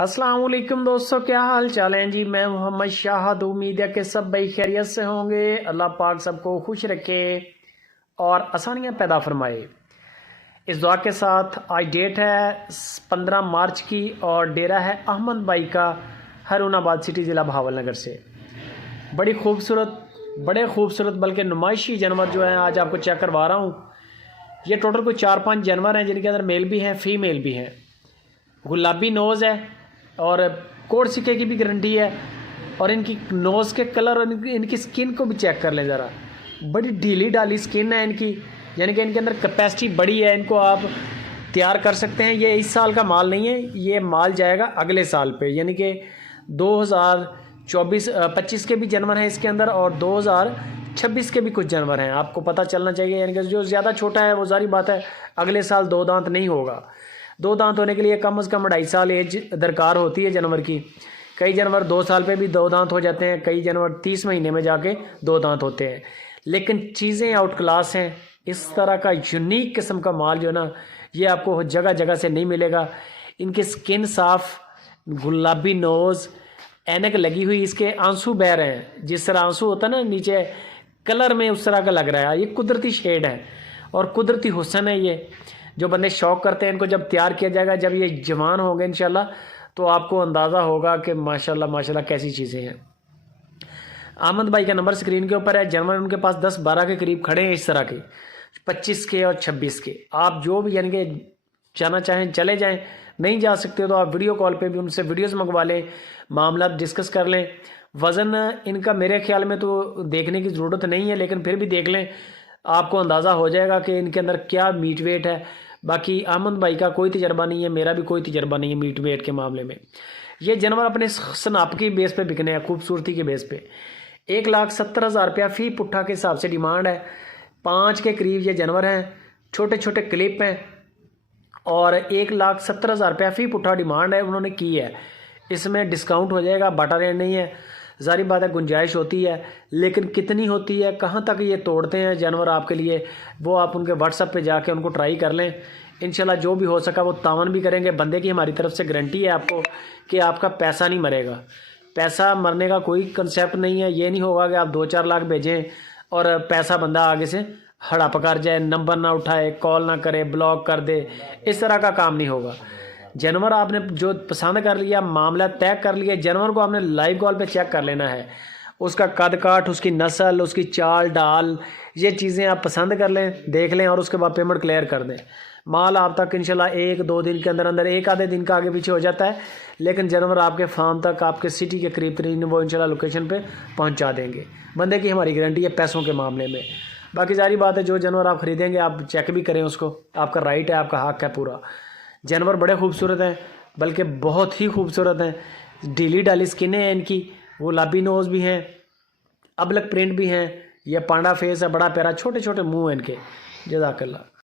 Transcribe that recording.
अस्सलाम वालेकुम दोस्तों, क्या हाल चाल हैं जी। मैं मोहम्मद शाहद। उम्मीद है कि सब भाई खैरियत से होंगे। अल्लाह पाक सबको खुश रखे और आसानियाँ पैदा फरमाए। इस दुआ के साथ आज डेट है 15 मार्च की और डेरा है अहमद भाई का हरुणाबाद सिटी ज़िला भावलनगर से। बड़े खूबसूरत बल्कि नुमाइशी जानवर जो हैं आज आपको चेक करवा रहा हूँ। ये टोटल कोई 4-5 जानवर हैं जिनके अंदर मेल भी हैं फ़ीमेल भी हैं। गुलाबी नोज़ है और कोड सिक्के की भी गारंटी है। और इनकी नोज़ के कलर और इनकी स्किन को भी चेक कर लें ज़रा। बड़ी ढीली ढाली स्किन है इनकी, यानी कि इनके अंदर कैपेसिटी बड़ी है। इनको आप तैयार कर सकते हैं। ये इस साल का माल नहीं है, ये माल जाएगा अगले साल पे, यानी कि 2024-25 के भी जानवर हैं इसके अंदर और 2026 के भी कुछ जानवर हैं। आपको पता चलना चाहिए, यानी कि जो ज़्यादा छोटा है वो सारी बात है अगले साल 2 दांत नहीं होगा। 2 दांत होने के लिए कम से कम 2.5 साल एज दरकार होती है जानवर की। कई जानवर 2 साल पे भी 2 दांत हो जाते हैं, कई जानवर 30 महीने में जाके 2 दांत होते हैं। लेकिन चीज़ें आउट क्लास हैं। इस तरह का यूनिक किस्म का माल जो ना, ये आपको जगह जगह से नहीं मिलेगा। इनकी स्किन साफ़, गुलाबी नोज़, ऐनक लगी हुई, इसके आंसू बह रहे हैं। जिस तरह आंसू होता है ना नीचे कलर में, उस तरह का लग रहा है। ये कुदरती शेड है और कुदरती हुस्न है। ये जो बंदे शौक़ करते हैं, इनको जब तैयार किया जाएगा, जब ये जवान होंगे इंशाल्लाह, तो आपको अंदाज़ा होगा कि माशाल्लाह कैसी चीज़ें हैं। अहमद भाई का नंबर स्क्रीन के ऊपर है। जानवर उनके पास 10-12 के करीब खड़े हैं इस तरह के, 25 के और 26 के। आप जो भी यानी कि जाना चाहें चले जाएं, नहीं जा सकते तो आप वीडियो कॉल पे भी उनसे वीडियोस मंगवा लें, मामला डिस्कस कर लें। वज़न इनका मेरे ख्याल में तो देखने की ज़रूरत नहीं है, लेकिन फिर भी देख लें, आपको अंदाज़ा हो जाएगा कि इनके अंदर क्या मीट वेट है। बाकी अहमद भाई का कोई तजर्बा नहीं है, मेरा भी कोई तजर्बा नहीं है मीट वेट के मामले में। ये जानवर अपने सनाप की बेस पे बिकने हैं, खूबसूरती के बेस पे। 1,70,000 रुपया फ़ी पुट्ठा के हिसाब से डिमांड है। 5 के करीब ये जानवर हैं, छोटे छोटे क्लिप हैं और 1,70,000 रुपया फ़ी पुट्ठा डिमांड है उन्होंने की है। इसमें डिस्काउंट हो जाएगा, बाटा रेट नहीं है। ज़ाहिर बात है गुंजाइश होती है, लेकिन कितनी होती है, कहाँ तक ये तोड़ते हैं जानवर आपके लिए, वो आप उनके व्हाट्सएप पे जाके उनको ट्राई कर लें। इंशाल्लाह जो भी हो सका वो तावन भी करेंगे। बंदे की हमारी तरफ से गारंटी है आपको कि आपका पैसा नहीं मरेगा। पैसा मरने का कोई कंसेप्ट नहीं है। ये नहीं होगा कि आप 2-4 लाख भेजें और पैसा बंदा आगे से हड़प कर जाए, नंबर ना उठाए, कॉल ना करे, ब्लॉक कर दे। इस तरह का काम नहीं होगा। जानवर आपने जो पसंद कर लिया, मामला तय कर लिया, जानवर को आपने लाइव कॉल पे चेक कर लेना है। उसका कद काठ, उसकी नस्ल, उसकी चाल डाल, ये चीज़ें आप पसंद कर लें, देख लें और उसके बाद पेमेंट क्लियर कर दें। माल आप तक इंशाल्लाह 1-2 दिन के अंदर, एक आधे दिन का आगे पीछे हो जाता है, लेकिन जानवर आपके फार्म तक, आपके सिटी के करीब तरीन वो इंशाल्लाह लोकेशन पे पहुंचा देंगे। बंदे की हमारी गारंटी है पैसों के मामले में। बाकी सारी बात है, जो जानवर आप ख़रीदेंगे आप चेक भी करें उसको, आपका राइट है, आपका हक है पूरा। जानवर बड़े खूबसूरत हैं, बल्कि बहुत ही खूबसूरत हैं। ढीली ढाली स्किन है इनकी, गुलाबी नोज़ भी हैं, अबलक प्रिंट भी हैं। ये पांडा फेस है, बड़ा प्यारा, छोटे छोटे मुँह हैं इनके। जज़ाकल्लाह।